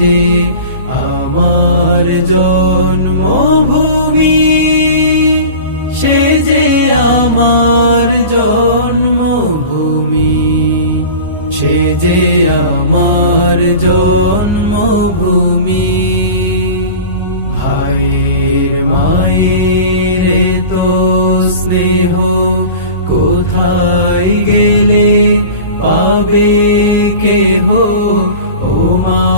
যে আমার জন্মভূমি, সে যে আমার জন্মভূমি, সে যে আমার জন্মভূমি। ভাইয়ের মায়ের তো স্নেহ কোথায় গেলে পাবে কেহ, ও মা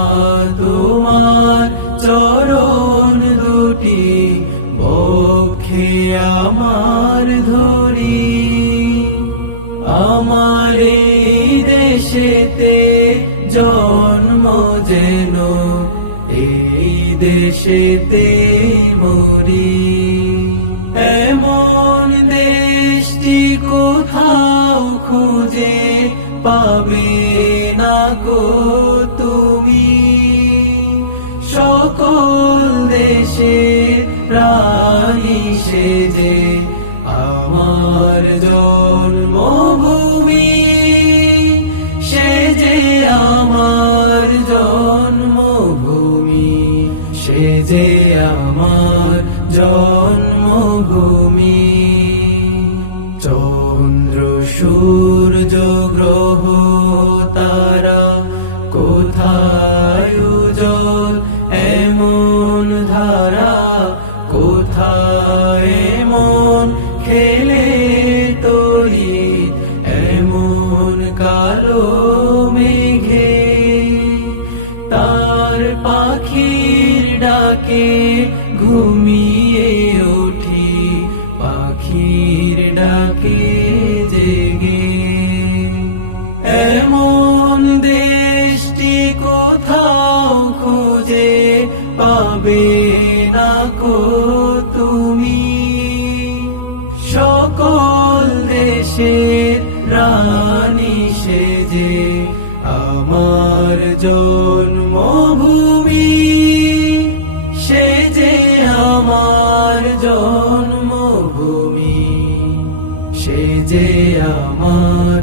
তোমার চরণ দুটি বক্ষে আমার ধরি। আমার এই দেশেতে জন্ম যেন এই দেশেতে মরি। এমন দেশটি কোথাও খুঁজে পাবে না গো তুমি, সকল দেশে রানী সে যে আমার জন্মভূমি, সে যে আমার জন্মভূমি, সে যে আমার জন্মভূমি। চন্দ্র সূর্য গ্রহ তারা কোথায় উজ্জ্বল এমন ধারা, কোথায় এমন খেলে তরি এমন কালো মেঘে। তার পাখির ডাকে ঘুমিয়ে উঠি, পাখির ডাকে জেগে। এমন দেশটি কোথাও খুঁজে পাবে না কো তুমি, সকল দেশের রানী সে যে আমার জন্মভূমি, সে যে আমার জন্মভূমি, সে যে আমার